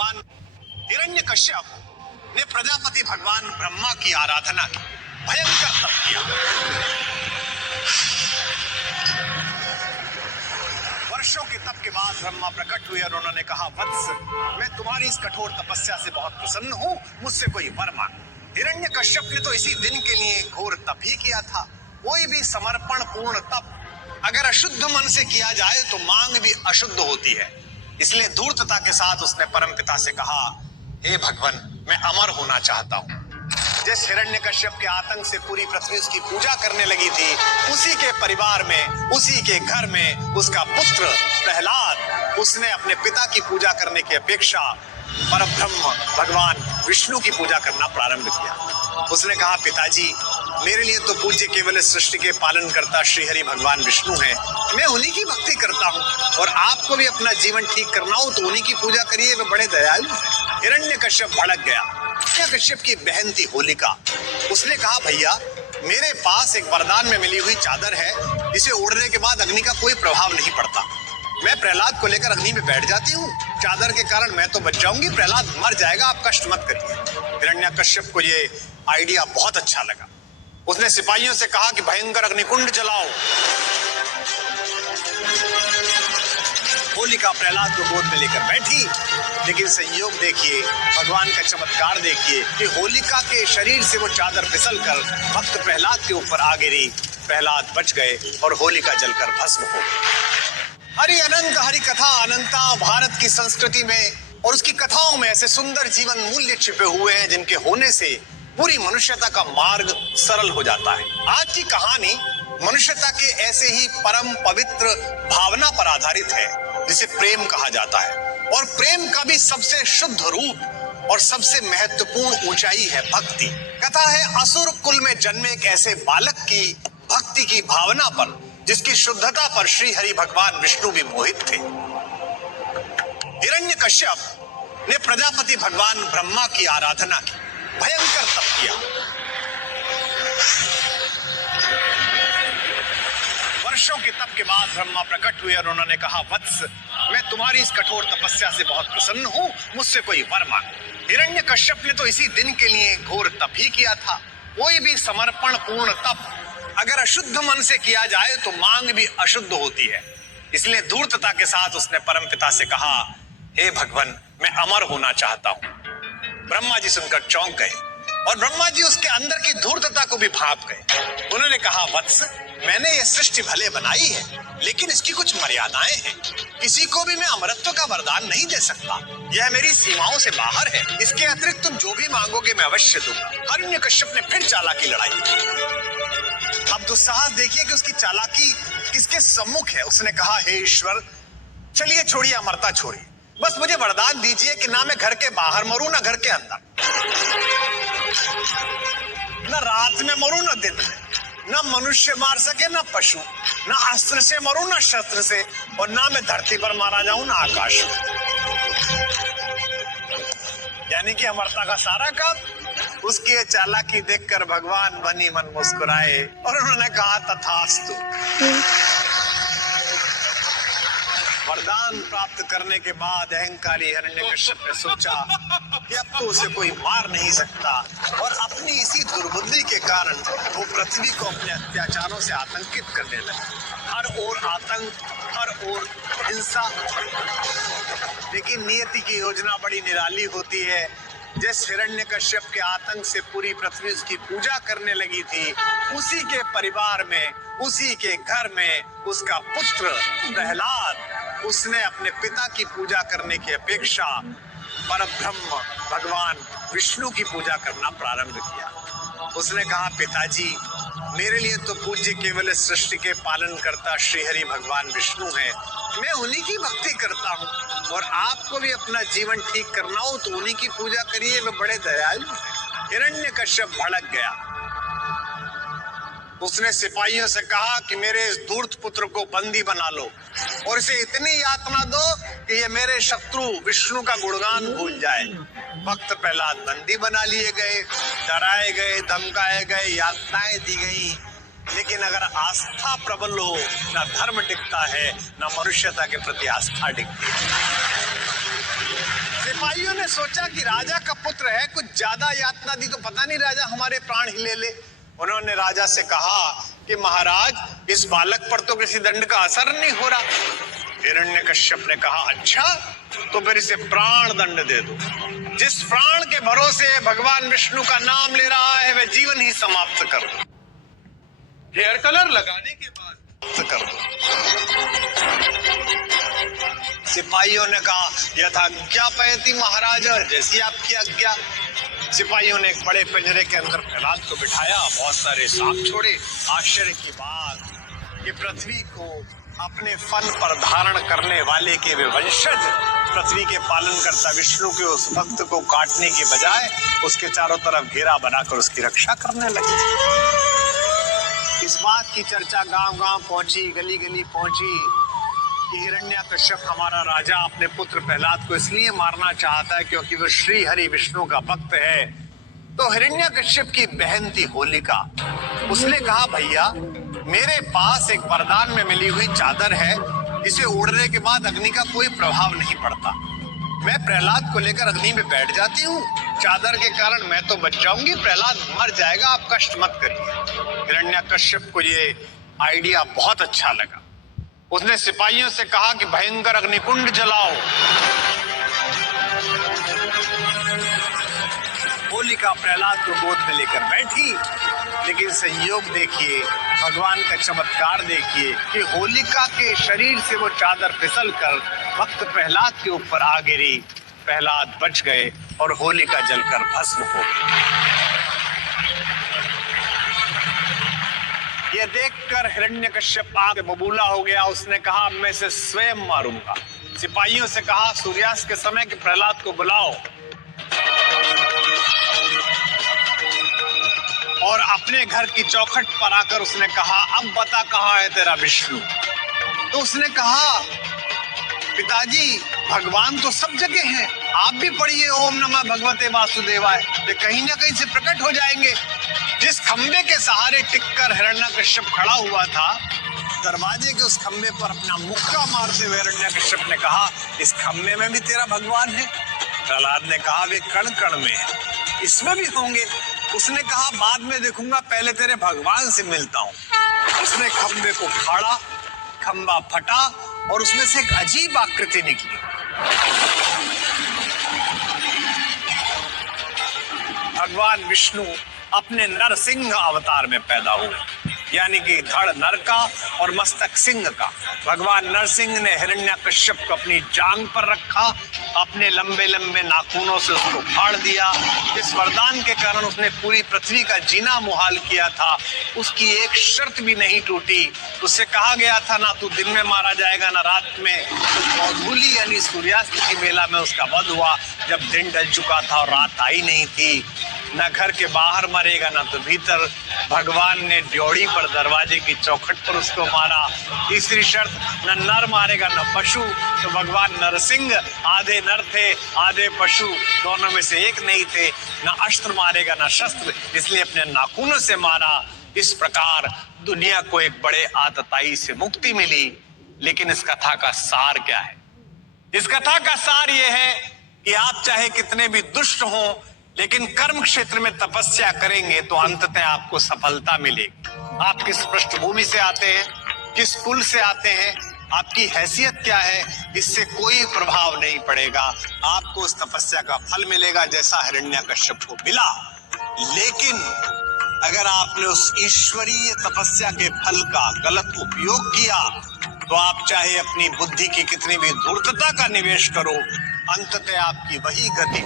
भगवान हिरण्यकश्यप ने प्रजापति भगवान ब्रह्मा की आराधना की, भयंकर तप किया। वर्षों के तप के बाद ब्रह्मा प्रकट हुए और उन्होंने कहा, वत्स, मैं तुम्हारी इस कठोर तपस्या से बहुत प्रसन्न हूँ, मुझसे कोई वर मांग। हिरण्यकश्यप ने तो इसी दिन के लिए घोर तप ही किया था। कोई भी समर्पण पूर्ण तप अगर अशुद्ध मन से किया जाए तो मांग भी अशुद्ध होती है। इसलिए धूर्तता के साथ उसने परमपिता से कहा, हे भगवान, मैं अमर होना चाहता हूँ। जिस हिरण्यकश्यप के आतंक से पूरी पृथ्वी उसकी पूजा करने लगी थी, उसी के परिवार में, उसी के घर में उसका पुत्र प्रहलाद, उसने अपने पिता की पूजा करने की अपेक्षा परब्रह्म भगवान विष्णु की पूजा करना प्रारंभ किया। उसने कहा, पिताजी, मेरे लिए तो पूज्य केवल इस सृष्टि के पालन करता श्री हरि भगवान विष्णु हैं। मैं उन्हीं की भक्ति करता हूँ और आपको भी अपना जीवन ठीक करना हो तो उन्हीं की पूजा करिए, वे बड़े दयालु हैं। हिरण्यकश्यप भड़क गया। हिरण्यकश्यप की बहन थी होलिका। उसने कहा, भैया, मेरे पास एक वरदान में मिली हुई चादर है, इसे ओढ़ने के बाद अग्नि का कोई प्रभाव नहीं पड़ता। मैं प्रहलाद को लेकर अग्नि में बैठ जाती हूँ, चादर के कारण मैं तो बच जाऊंगी, प्रहलाद मर जाएगा, आप कष्ट मत करिए। हिरण्यकश्यप को ये आइडिया बहुत अच्छा लगा। उसने सिपाहियों से कहा कि भयंकर अग्निकुंड जलाओ। होलिका प्रहलाद को गोद में लेकर बैठी, लेकिन संयोग देखिए, भगवान का चमत्कार देखिए कि होलिका के शरीर से वो चादर फिसलकर भक्त प्रहलाद के ऊपर आ गिरी। प्रहलाद बच गए और होलिका जलकर भस्म हो गई। हरि अनंत हरि कथा अनंता भारत की संस्कृति में और उसकी कथाओं में ऐसे सुंदर जीवन मूल्य छिपे हुए हैं जिनके होने से पूरी मनुष्यता का मार्ग सरल हो जाता है। आज की कहानी मनुष्यता के ऐसे ही परम पवित्र भावना पर आधारित है जिसे प्रेम कहा जाता है। और प्रेम का भी सबसे शुद्ध रूप और सबसे महत्वपूर्ण ऊंचाई है भक्ति। कथा है असुर कुल में जन्मे एक ऐसे बालक की भक्ति की भावना पर, जिसकी शुद्धता पर श्री हरि भगवान विष्णु भी मोहित थे। हिरण्यकश्यप ने प्रजापति भगवान ब्रह्मा की आराधना की, भयंकर तप किया। वर्षों के तप के बाद ब्रह्मा प्रकट हुए और उन्होंने कहा, वत्स, मैं तुम्हारी इस कठोर तपस्या से बहुत प्रसन्न हूँ, मुझसे कोई वर मांग। हिरण्यकश्यप ने तो इसी दिन के लिए घोर तप ही किया था। कोई भी समर्पण पूर्ण तप अगर अशुद्ध मन से किया जाए तो मांग भी अशुद्ध होती है। इसलिए धूर्तता के साथ उसने परमपिता से कहा, हे भगवान, मैं अमर होना चाहता हूँ। ब्रह्मा जी सुनकर चौंक गए और ब्रह्मा जी उसके अंदर की धूर्तता को भी भांप गए। उन्होंने कहा, वत्स, मैंने ये सृष्टि भले बनाई है, लेकिन इसकी कुछ मर्यादाएं हैं। किसी को भी मैं अमरत्व का वरदान नहीं दे सकता, यह मेरी सीमाओं से बाहर है। इसके अतिरिक्त तुम जो भी मांगोगे मैं अवश्य दूंगा। हिरण्यकश्यप ने फिर चालाकी लड़ाई। अब दुस्साहस देखिए कि उसकी चालाकी किसके सम्मुख है। उसने कहा, हे ईश्वर, चलिए छोड़िए अमरता छोड़िए, बस मुझे वरदान दीजिए कि ना मैं घर के बाहर मरूं ना घर के अंदर, ना रात में मरूं ना दिन में, ना मनुष्य मार सके ना पशु, ना अस्त्र से मरूं ना शस्त्र से, और ना मैं धरती पर मारा जाऊं ना आकाश में। यानी कि अमरता का सारा काम। उसकी ये चालाकी देखकर भगवान बनी मन मुस्कुराए और उन्होंने कहा, तथास्तु। वरदान प्राप्त करने के बाद अहंकारी हिरण्यकश्यप ने सोचा कि अब तो उसे कोई मार नहीं सकता, और अपनी इसी दुर्बुद्धि के कारण वो पृथ्वी को अपने अत्याचारों से आतंकित करने लगा। हर ओर आतंक, हर ओर हिंसा। लेकिन नियति की योजना बड़ी निराली होती है। जिस हिरण्यकश्यप के आतंक से पूरी पृथ्वी उसकी पूजा करने लगी थी, उसी के परिवार में, उसी के घर में उसका पुत्र प्रहलाद, उसने अपने पिता की पूजा करने की अपेक्षा परब्रह्म भगवान विष्णु की पूजा करना प्रारंभ किया। उसने कहा, पिताजी, मेरे लिए तो पूज्य केवल इस सृष्टि के पालन करता श्री हरि भगवान विष्णु हैं। मैं उन्हीं की भक्ति करता हूँ और आपको भी अपना जीवन ठीक करना हो तो उन्हीं की पूजा करिए, वे बड़े दयालु हैं। हिरण्यकश्यप भड़क गया। उसने सिपाहियों से कहा कि मेरे इस धूर्त पुत्र को बंदी बना लो और इसे इतनी यातना दो कि ये मेरे शत्रु विष्णु का गुणगान भूल जाए। भक्त प्रहलाद बंदी बना लिए गए, डराए गए, धमकाए गए, यातनाएं दी गई। लेकिन अगर आस्था प्रबल हो, ना धर्म टिकता है, ना मनुष्यता के प्रति आस्था टिकती है। सिपाहियों ने सोचा कि राजा का पुत्र है, कुछ ज्यादा यातना दी तो पता नहीं राजा हमारे प्राण ही ले ले। उन्होंने राजा से कहा कि महाराज इस बालक पर तो किसी दंड का असर नहीं हो रहा। हिरण्यकश्यप ने कहा अच्छा तो फिर इसे प्राण दंड दे दो। जिस प्राण के भरोसे भगवान विष्णु का नाम ले रहा है वह जीवन ही समाप्त कर दो। हेयर कलर लगाने के बाद कर दो। सिपाहियों ने कहा यथाज्ञा पयति महाराज, जैसी आपकी आज्ञा। सिपाहियों ने एक बड़े पिंजरे के अंदर प्रहलाद को बिठाया, बहुत सारे सांप छोड़े। आश्चर्य की बात कि पृथ्वी को अपने फन पर धारण करने वाले के वे वंशज पृथ्वी के पालन करता विष्णु के उस भक्त को काटने के बजाय उसके चारों तरफ घेरा बनाकर उसकी रक्षा करने लगे। इस बात की चर्चा गांव-गांव पहुंची, गली-गली पहुंची कि हिरण्यकश्यप हमारा राजा अपने पुत्र प्रहलाद को इसलिए मारना चाहता है क्योंकि वो श्री हरि विष्णु का भक्त है। तो हिरण्यकश्यप की बहन थी होलिका, उसने कहा भैया मेरे पास एक वरदान में मिली हुई चादर है, इसे ओढ़ने के बाद अग्नि का कोई प्रभाव नहीं पड़ता। मैं प्रहलाद को लेकर अग्नि में बैठ जाती हूँ, चादर के कारण मैं तो बच जाऊंगी, प्रहलाद मर जाएगा, आप कष्ट मत करिए। हिरण्यकश्यप को ये आइडिया बहुत अच्छा लगा। उसने सिपाहियों से कहा कि भयंकर अग्निकुंड जलाओ। होलिका प्रहलाद को गोद में लेकर बैठी, लेकिन संयोग देखिए, भगवान का चमत्कार देखिए कि होलिका के शरीर से वो चादर फिसल कर भक्त प्रहलाद के ऊपर आ गिरी। प्रहलाद बच गए और होलिका जलकर भस्म हो गई। यह देखकर हिरण्यकश्यप आग बबूला हो गया। उसने कहा मैं इसे स्वयं मारूंगा। सिपाहियों से कहा सूर्यास्त के समय के प्रहलाद को बुलाओ और अपने घर की चौखट पर आकर उसने कहा अब बता कहाँ है तेरा विष्णु। तो उसने कहा पिताजी भगवान तो सब जगह हैं, आप भी पढ़िए ओम नमः भगवते वासुदेवाय, ये कहीं ना कहीं से प्रकट हो जाएंगे। जिस खंबे के सहारे टिककर हिरण्यकश्यप खड़ा हुआ था, दरवाजे के उस खंबे पर अपना मुक्का मारते हुए हिरण्यकश्यप ने कहा इस खंबे में भी तेरा भगवान है। प्रहलाद ने कहा वे कण कण में है, इसमें भी होंगे। उसने कहा बाद में देखूंगा, पहले तेरे भगवान से मिलता हूं। उसने खंबे को फाड़ा, खंबा फटा और उसमें से एक अजीब आकृति निकली। भगवान विष्णु अपने नरसिंह अवतार में पैदा हुए, यानी कि धड़ नर का और मस्तक सिंह का। भगवान नरसिंह ने हिरण्यकश्यप को अपनी जांग पर रखा, अपने लंबे लंबे नाखूनों से उसको फाड़ दिया। इस वरदान के कारण उसने पूरी पृथ्वी का जीना मुहाल किया था। उसकी एक शर्त भी नहीं टूटी। उससे कहा गया था ना तू दिन में मारा जाएगा ना रात में। और होली यानी सूर्यास्त की मेला में उसका वध हुआ जब दिन ढल चुका था और रात आई नहीं थी। न घर के बाहर मरेगा ना तो भीतर। भगवान ने ड्योढ़ी पर दरवाजे की चौखट पर उसको मारा। तीसरी शर्त, न नर मारेगा न पशु। तो भगवान नरसिंह आधे नर थे आधे पशु, दोनों में से एक नहीं थे। न अस्त्र मारेगा न शस्त्र, इसलिए अपने नाखूनों से मारा। इस प्रकार दुनिया को एक बड़े आतताई से मुक्ति मिली। लेकिन इस कथा का सार क्या है? इस कथा का सार यह है कि आप चाहे कितने भी दुष्ट हों, लेकिन कर्म क्षेत्र में तपस्या करेंगे तो अंततः आपको सफलता मिलेगी। आप किस पृष्ठभूमि से आते हैं, किस कुल से आते हैं, आपकी हैसियत क्या है, इससे कोई प्रभाव नहीं पड़ेगा। आपको उस तपस्या का फल मिलेगा जैसा हिरण्यकश्यप को मिला। लेकिन अगर आपने उस ईश्वरीय तपस्या के फल का गलत उपयोग किया तो आप चाहे अपनी बुद्धि की कितनी भी धूर्तता का निवेश करो, अंततः आपकी वही गति